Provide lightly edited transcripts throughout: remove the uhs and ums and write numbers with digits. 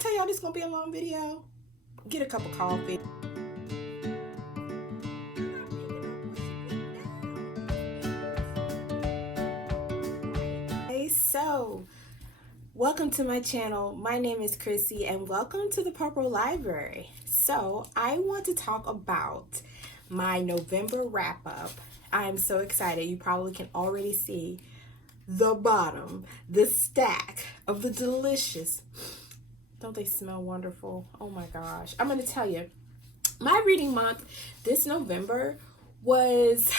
tell y'all this is gonna be a long video? Get a cup of coffee. Hey, so welcome to my channel. My name is Chrissy and welcome to the Purple Library. So I want to talk about my November wrap up. I'm so excited. You probably can already see the bottom, the stack of the delicious. Don't they smell wonderful? Oh my gosh. I'm going to tell you, my reading month this November was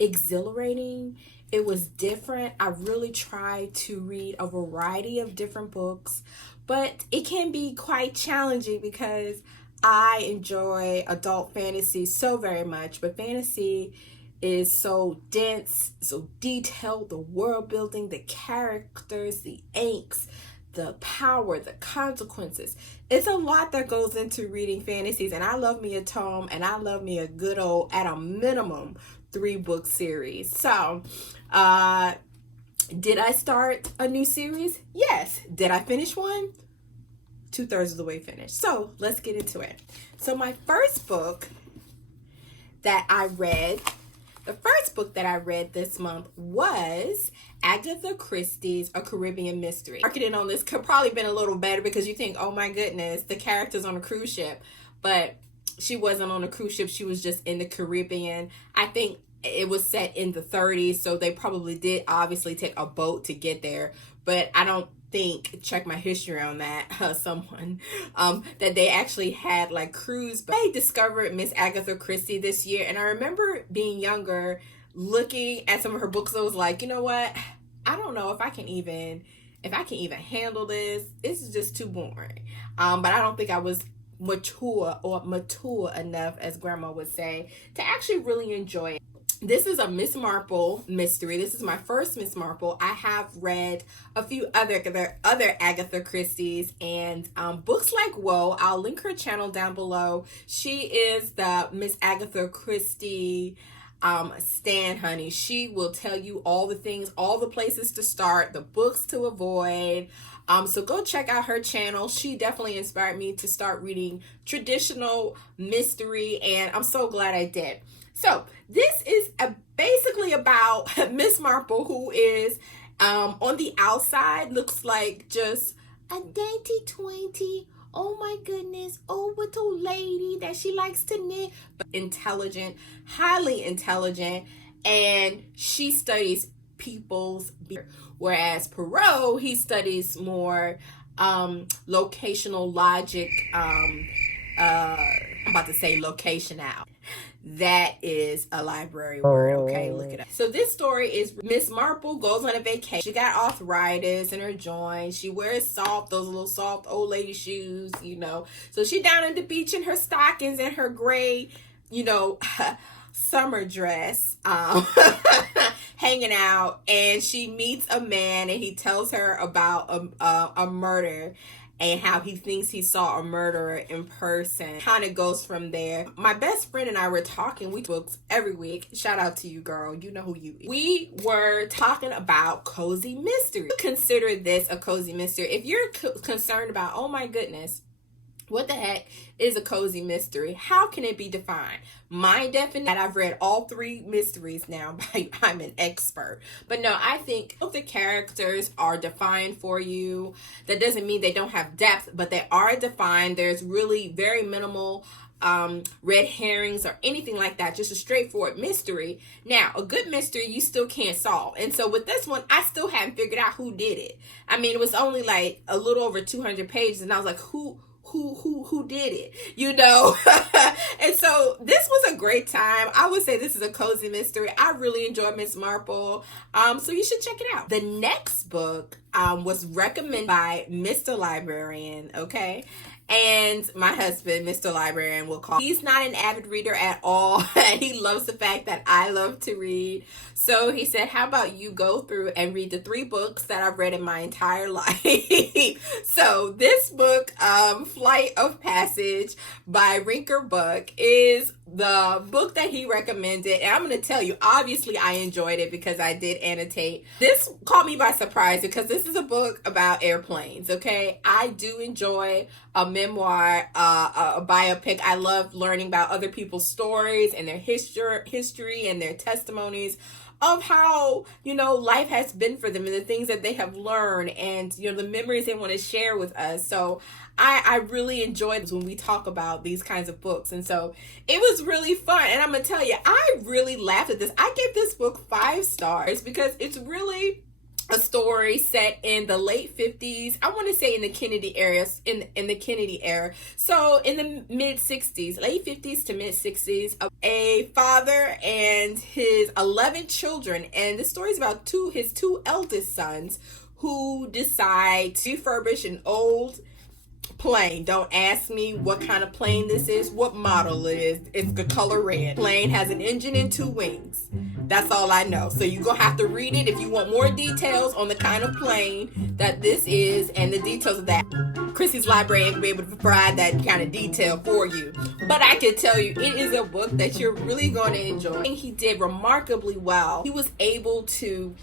exhilarating. It was different. I really tried to read a variety of different books, but it can be quite challenging because I enjoy adult fantasy so very much, but fantasy is so dense, so detailed, the world building, the characters, the angst, the power, the consequences. It's a lot that goes into reading fantasies, and I love me a tome, and I love me a good old, at a minimum, 3-book series. So, did I start a new series? Yes. Did I finish one? 2/3 of the way finished. So, let's get into it. So, my first book that I read, the first book that I read this month was Agatha Christie's A Caribbean Mystery. Marketing on this could probably been a little better because you think, oh my goodness, the character's on a cruise ship. But she wasn't on a cruise ship. She was just in the Caribbean. I think it was set in the 30s, so they probably did obviously take a boat to get there. But I don't think, check my history on that, that they actually had like cruise. But I discovered Miss Agatha Christie this year, and I remember being younger, looking at some of her books. I was like, you know what? I don't know if I can even handle this. It's just too boring. But I don't think I was mature enough, as grandma would say, to actually really enjoy it. This is a Miss Marple mystery. This is my first Miss Marple. I have read a few other Agatha Christie's and books like Whoa. I'll link her channel down below. She is the Miss Agatha Christie stan, honey. She will tell you all the things, all the places to start, the books to avoid. So go check out her channel. She definitely inspired me to start reading traditional mystery, and I'm so glad I did. So this is basically about Miss Marple, who is on the outside looks like just a dainty twainty, oh my goodness, old little lady that she likes to knit, but intelligent, highly intelligent, and she studies people's behavior. Whereas Perot, he studies more locational logic. I'm about to say location out. That is a library word, okay? Look it up. So this story is Miss Marple goes on a vacation. She got arthritis in her joints. She wears those little soft old lady shoes, you know. So she down at the beach in her stockings and her gray, you know, summer dress, hanging out, and she meets a man, and he tells her about a murder and how he thinks he saw a murderer in person. Kind of goes from there. My best friend and I were talking, we books every week. Shout out to you, girl. You know who you is. We were talking about cozy mystery. Consider this a cozy mystery. If you're concerned about, oh my goodness, what the heck is a cozy mystery? How can it be defined? My definition, and I've read all 3 mysteries now. I'm an expert. But no, I think if the characters are defined for you, that doesn't mean they don't have depth, but they are defined. There's really very minimal red herrings or anything like that. Just a straightforward mystery. Now, a good mystery you still can't solve. And so with this one, I still haven't figured out who did it. I mean, it was only like a little over 200 pages, and I was like, who did it, you know? And so this was a great time. I would say this is a cozy mystery. I really enjoyed Miss Marple, so you should check it out. The next book was recommended by Mr. Librarian, okay? And my husband, Mr. Librarian, will call. He's not an avid reader at all. He loves the fact that I love to read. So he said, how about you go through and read the 3 books that I've read in my entire life? So this book, Flight of Passage by Rinker Buck, is the book that he recommended, and I'm going to tell you, obviously I enjoyed it because I did annotate. This caught me by surprise because this is a book about airplanes, okay? I do enjoy a memoir, a biopic. I love learning about other people's stories and their history and their testimonies of how, life has been for them and the things that they have learned and, the memories they want to share with us. So I really enjoyed when we talk about these kinds of books. And so it was really fun. And I'm going to tell you, I really laughed at this. I gave this book 5 stars because it's really a story set in the late 50s. I want to say in the Kennedy era, in the Kennedy era. So in the mid 60s, late 50s to mid 60s, a father and his 11 children. And the story is about his two eldest sons who decide to refurbish an old plane. Don't ask me what kind of plane this is, what model it is. It's the color red. Plane has an engine and 2 wings. That's all I know. So you're going to have to read it if you want more details on the kind of plane that this is and the details of that. Christie's library ain't be able to provide that kind of detail for you. But I can tell you, it is a book that you're really going to enjoy. And he did remarkably well. He was able to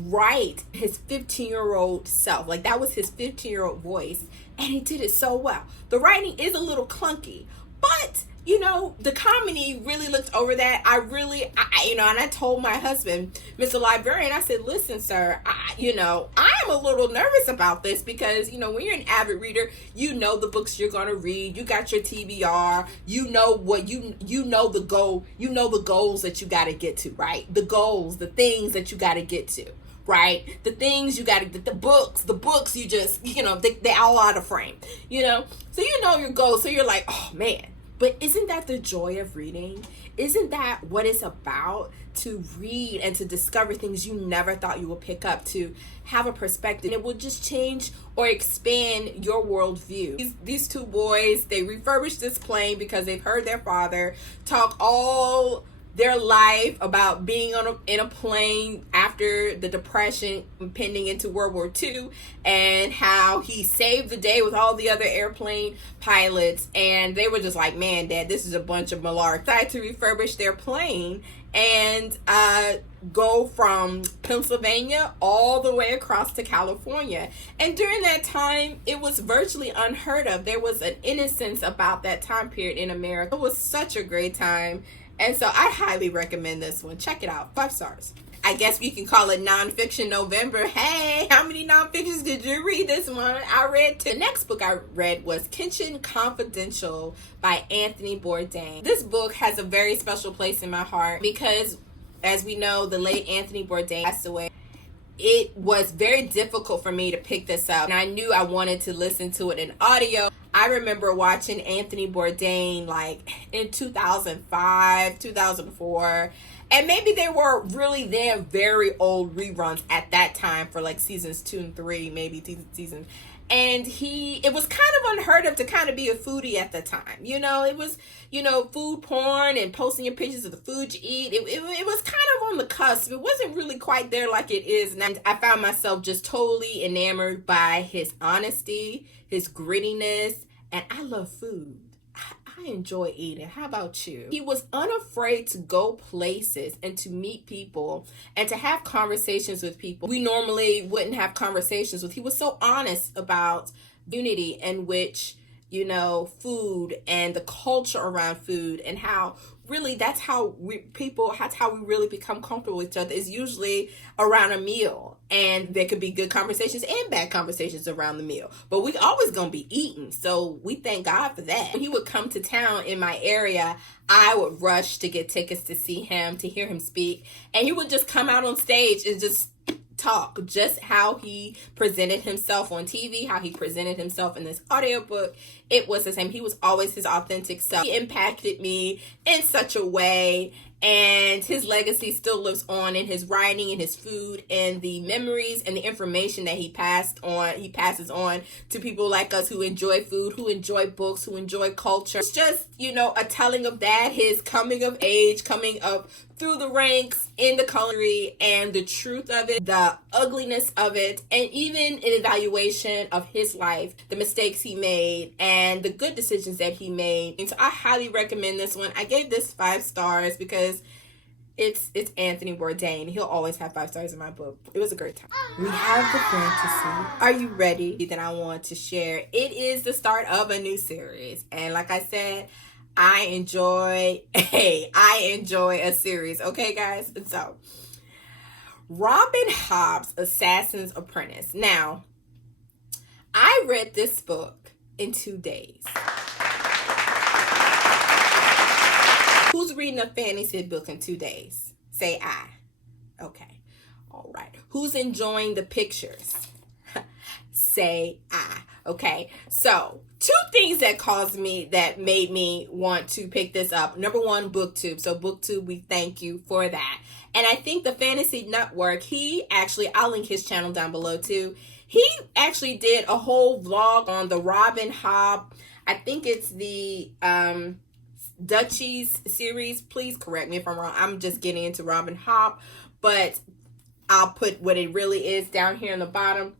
write his 15-year-old self. Like, that was his 15-year-old voice. And he did it so well. The writing is a little clunky, but the comedy really looked over that. And I told my husband, Mr. Librarian, I said, listen, sir, I am a little nervous about this because, when you're an avid reader, the books you're going to read, you got your TBR, the goal, the goals that you got to get to, right? The goals, the things that you got to get to. Right? The things you got to get, the books you just, they all out of frame, So your goals. So you're like, oh man. But isn't that the joy of reading? Isn't that what it's about? To read and to discover things you never thought you would pick up, to have a perspective. It will just change or expand your worldview. These 2 boys, they refurbished this plane because they've heard their father talk all their life about being in a plane after the Depression pending into World War II, and how he saved the day with all the other airplane pilots. And they were just like, man, Dad, this is a bunch of malarkey. Decided to refurbish their plane and go from Pennsylvania all the way across to California. And during that time, it was virtually unheard of. There was an innocence about that time period in America. It was such a great time. And so I highly recommend this one. Check it out. 5 stars. I guess we can call it Nonfiction November. Hey, how many nonfictions did you read this month? I read 2. The next book I read was Kitchen Confidential by Anthony Bourdain. This book has a very special place in my heart because, as we know, the late Anthony Bourdain passed away. It was very difficult for me to pick this up, and I knew I wanted to listen to it in audio. I remember watching Anthony Bourdain like in 2005, 2004, and maybe they were really then very old reruns at that time for like seasons 2 and 3, maybe seasons. And it was kind of unheard of to kind of be a foodie at the time. It was, food porn and posting your pictures of the food you eat. It was kind of on the cusp. It wasn't really quite there like it is now. I found myself just totally enamored by his honesty, his grittiness, and I love food. I enjoy eating. How about you? He was unafraid to go places and to meet people and to have conversations with people we normally wouldn't have conversations with. He was so honest about unity in which, food and the culture around food, and how really that's how we really become comfortable with each other, is usually around a meal. And there could be good conversations and bad conversations around the meal, but we always gonna be eating, so we thank God for that. When he would come to town in my area, I would rush to get tickets to see him, to hear him speak, and he would just come out on stage and just talk, just how he presented himself on TV, how he presented himself in this audiobook. It was the same. He was always his authentic self. He impacted me in such a way, and his legacy still lives on in his writing and his food and the memories and the information that he passes on to people like us who enjoy food, who enjoy books, who enjoy culture. It's just, a telling of that, his coming of age, coming up through the ranks in the country, and the truth of it, the ugliness of it, and even an evaluation of his life, the mistakes he made, and the good decisions that he made. And so I highly recommend this one. I gave this 5 stars because it's Anthony Bourdain. He'll always have 5 stars in my book. It was a great time. We have the fantasy. Are you ready? That I want to share. It is the start of a new series, and like I said, I enjoy a series, okay, guys? So, Robin Hobb's Assassin's Apprentice. Now, I read this book in 2 days. Who's reading a fantasy book in 2 days? Say I. Okay. All right. Who's enjoying the pictures? Say I. Okay. So, 2 things that made me want to pick this up. Number 1, BookTube. So, BookTube, we thank you for that. And I think the Fantasy Network, I'll link his channel down below too. He actually did a whole vlog on the Robin Hobb. I think it's the Duchies series. Please correct me if I'm wrong. I'm just getting into Robin Hobb, but I'll put what it really is down here in the bottom.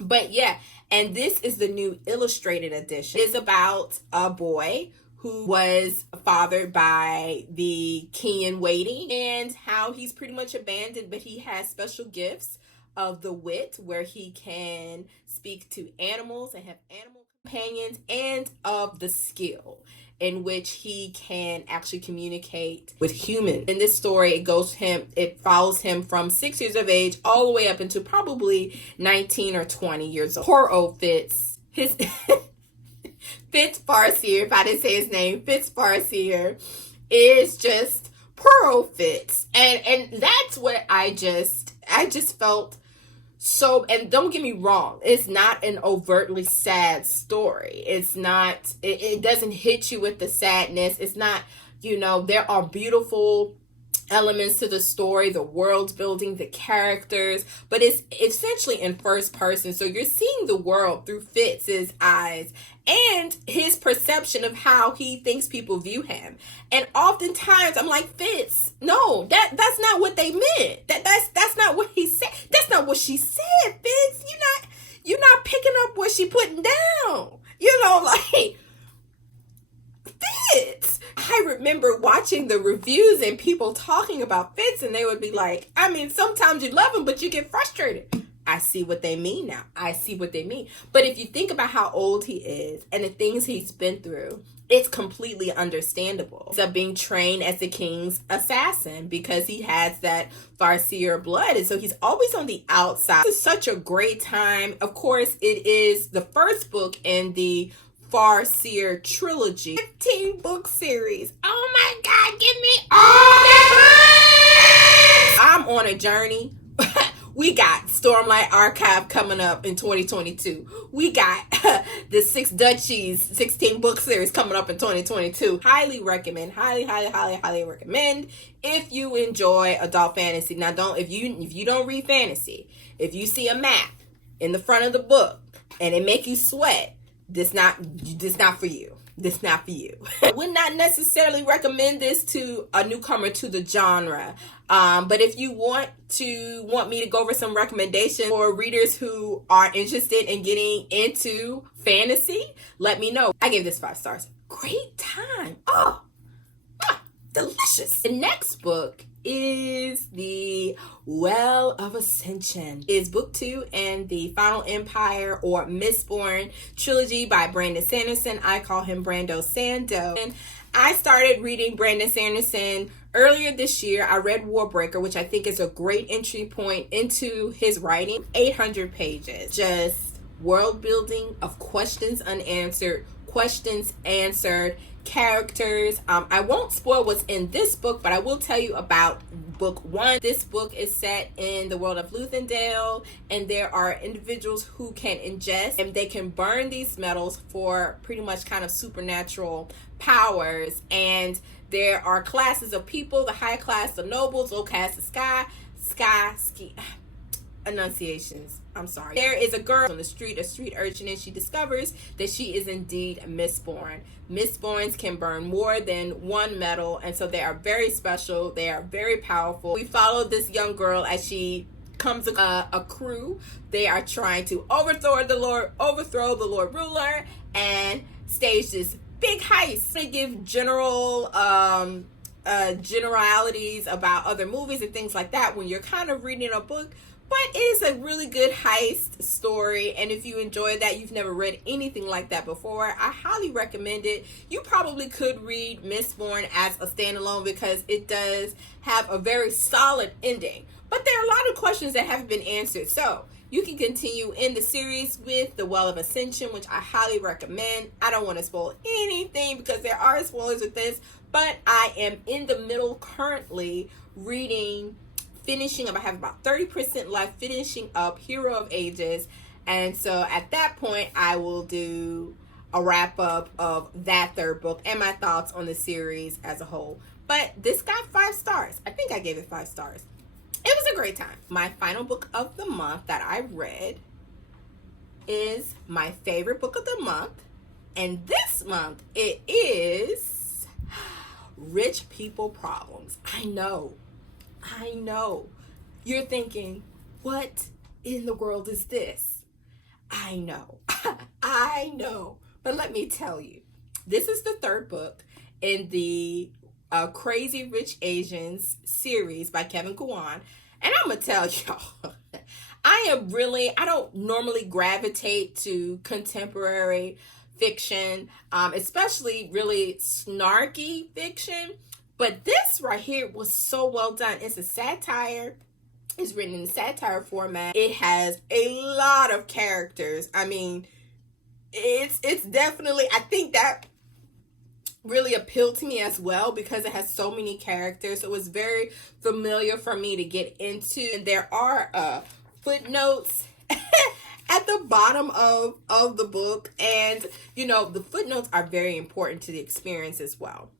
But yeah, and this is the new illustrated edition. It's about a boy who was fathered by the king in waiting, and how he's pretty much abandoned, but he has special gifts of the wit, where he can speak to animals and have animal companions, and of the skill in which he can actually communicate with humans. In this story, it follows him from 6 years of age all the way up into probably 19 or 20 years old. Poor old Fitz. Fitz Farseer, if I didn't say his name, Fitz Farseer is just poor old Fitz. And that's what I just felt so, and don't get me wrong, it's not an overtly sad story. It's not, it doesn't hit you with the sadness. It's not, there are beautiful elements to the story, the world building, the characters, but it's essentially in first person. So you're seeing the world through Fitz's eyes and his perception of how he thinks people view him. And oftentimes I'm like, Fitz, no, that's not what they meant. That's not what he said. That's not what she said, Fitz. You're not picking up what she putting down. Fitz. I remember watching the reviews and people talking about Fitz, and they would be like, sometimes you love him, but you get frustrated. I see what they mean now. I see what they mean. But if you think about how old he is and the things he's been through, it's completely understandable. He's being trained as the king's assassin because he has that Farseer blood. And so he's always on the outside. This is such a great time. Of course, it is the first book in the Farseer trilogy. 15-book series. Oh my God, give me all that. I'm on a journey. We got Stormlight Archive coming up in 2022. We got the 6 Duchies 16-book series coming up in 2022. Highly recommend. Highly recommend if you enjoy adult fantasy. Now, if you don't read fantasy, if you see a map in the front of the book and it make you sweat, this not for you. This not for you. I would not necessarily recommend this to a newcomer to the genre. But if you want me to go over some recommendations for readers who are interested in getting into fantasy, let me know. I gave this 5 stars. Great time. Delicious. The next book is the Well of Ascension. It's book 2 in the Final Empire or Mistborn trilogy by Brandon Sanderson. I call him Brando Sando. And I started reading Brandon Sanderson earlier this year. I read Warbreaker, which I think is a great entry point into his writing. 800 pages. Just world building of questions unanswered, questions answered, characters. I won't spoil what's in this book, but I will tell you about book 1. This book is set in the world of Luthendale, and there are individuals who can ingest and they can burn these metals for pretty much kind of supernatural powers, and There are classes of people, the high class, the nobles, low class, the ski enunciations. I'm sorry. There is a girl on the street, a street urchin, and she discovers that she is indeed Mistborn. Mistborns can burn more than one metal, and so they are very special. They are very powerful. We follow this young girl as she comes a crew. They are trying to overthrow the Lord Ruler and stage this big heist. They give generalities about other movies and things like that when you're kind of reading a book. But it is a really good heist story, and if you enjoy that, you've never read anything like that before, I highly recommend it. You probably could read Mistborn as a standalone because it does have a very solid ending. But there are a lot of questions that haven't been answered, so you can continue in the series with the Well of Ascension, which I highly recommend. I don't want to spoil anything because there are spoilers with this, but I am in the middle currently finishing up. I have about 30% left, finishing up Hero of Ages, and so at that point I will do a wrap up of that third book and my thoughts on the series as a whole. But this got 5 stars. I think I gave it 5 stars. It was a great time. My final book of the month that I read is my favorite book of the month, and this month it is Rich People Problems. I know. You're thinking, what in the world is this? I know. I know. But let me tell you, this is the third book in the Crazy Rich Asians series by Kevin Kwan. And I'm going to tell y'all, I don't normally gravitate to contemporary fiction, especially really snarky fiction. But this right here was so well done. It's a satire. It's written in satire format. It has a lot of characters. I mean, it's definitely, I think that really appealed to me as well because it has so many characters. So it was very familiar for me to get into. And there are footnotes at the bottom of the book. And, the footnotes are very important to the experience as well.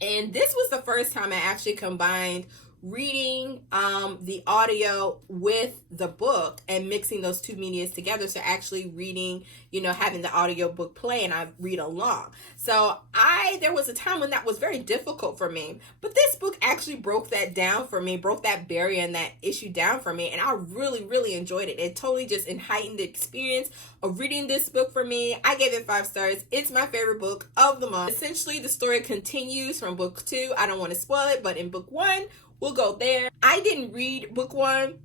And this was the first time I actually combined reading the audio with the book and mixing those two medias together. So actually reading, having the audio book play and I read along. So there was a time when that was very difficult for me, but this book actually broke that down for me, broke that barrier and that issue down for me. And I really, really enjoyed it. It totally just heightened the experience of reading this book for me. I gave it 5 stars. It's my favorite book of the month. Essentially, the story continues from book 2. I don't want to spoil it, but in book 1, we'll go there. I didn't read book 1.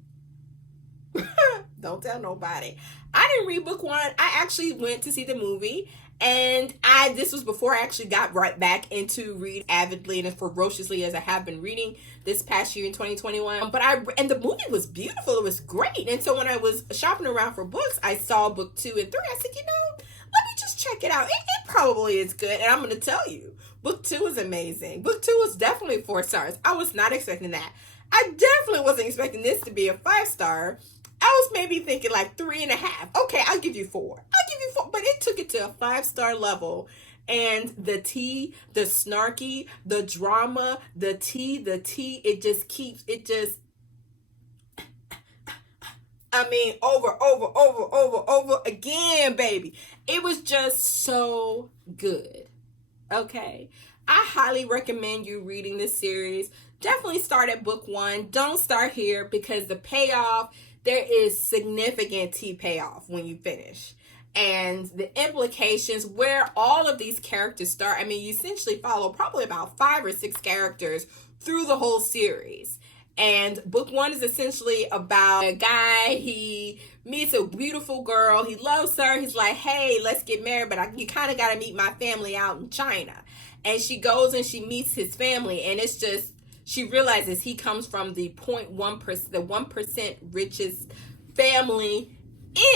Don't tell nobody. I didn't read book 1. I actually went to see the movie, and this was before I actually got right back into read avidly and as ferociously as I have been reading this past year in 2021. And the movie was beautiful. It was great. And so when I was shopping around for books, I saw book 2 and 3. I said, let me just check it out. It probably is good. And I'm going to tell you, book 2 was amazing. Book 2 was definitely 4 stars. I was not expecting that. I definitely wasn't expecting this to be a 5-star. I was maybe thinking like 3.5. Okay, I'll give you 4. But it took it to a 5-star level. And the tea, the snarky, the drama, the tea, over again, baby. It was just so good. Okay. I highly recommend you reading this series. Definitely start at book 1. Don't start here because the payoff, there is significant tea payoff when you finish. And the implications, where all of these characters start. I mean, you essentially follow probably about 5 or 6 characters through the whole series. And book 1 is essentially about a guy. He meets a beautiful girl. He loves her. He's like, hey, let's get married, but you kind of got to meet my family out in China. And she goes and she meets his family. And it's just, she realizes he comes from the 0.1%, the 1% richest family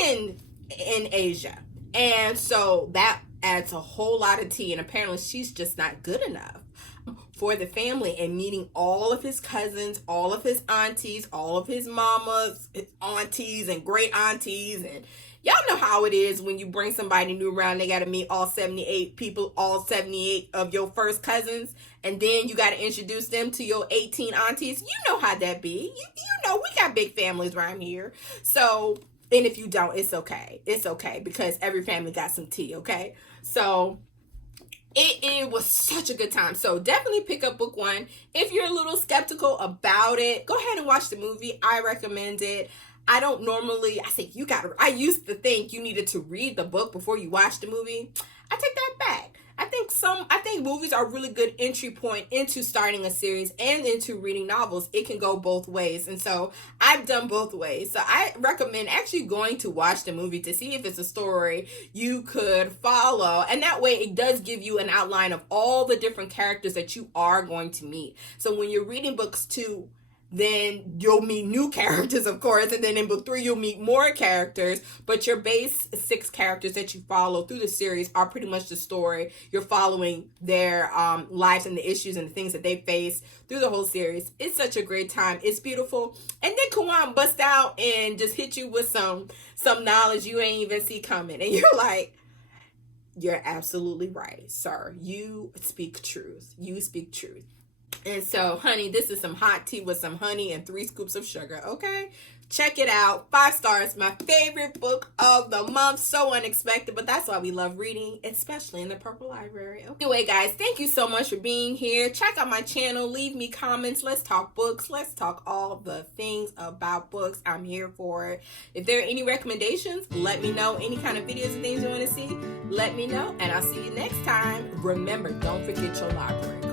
in Asia. And so that adds a whole lot of tea. And apparently she's just not good enough for the family. And meeting all of his cousins, all of his aunties, all of his mamas, his aunties and great aunties, and Y'all know how it is when you bring somebody new around. They got to meet all 78 people, all 78 of your first cousins. And then you got to introduce them to your 18 aunties. You know how that be. You know, we got big families around here. So, and if you don't, it's okay. It's okay because every family got some tea, okay? So, it was such a good time. So definitely pick up book 1. If you're a little skeptical about it, go ahead and watch the movie. I recommend it. I don't normally, I used to think you needed to read the book before you watch the movie. I take that back. I think movies are a really good entry point into starting a series and into reading novels. It can go both ways. And so I've done both ways. So I recommend actually going to watch the movie to see if it's a story you could follow. And that way it does give you an outline of all the different characters that you are going to meet. So when you're reading books 2, then you'll meet new characters, of course, and then in book 3 you'll meet more characters, but your base 6 characters that you follow through the series are pretty much the story. You're following their lives and the issues and the things that they face through the whole series. It's such a great time. It's beautiful. And then Kawan bust out and just hit you with some knowledge you ain't even see coming, and you're like, you're absolutely right, sir. You speak truth. You speak truth. And so, honey, this is some hot tea with some honey and 3 scoops of sugar, okay? Check it out. 5 stars. My favorite book of the month. So unexpected, but that's why we love reading, especially in the Purple Library. Okay. Anyway, guys, thank you so much for being here. Check out my channel. Leave me comments. Let's talk books. Let's talk all the things about books. I'm here for it. If there are any recommendations, let me know. Any kind of videos and things you want to see, let me know. And I'll see you next time. Remember, don't forget your library.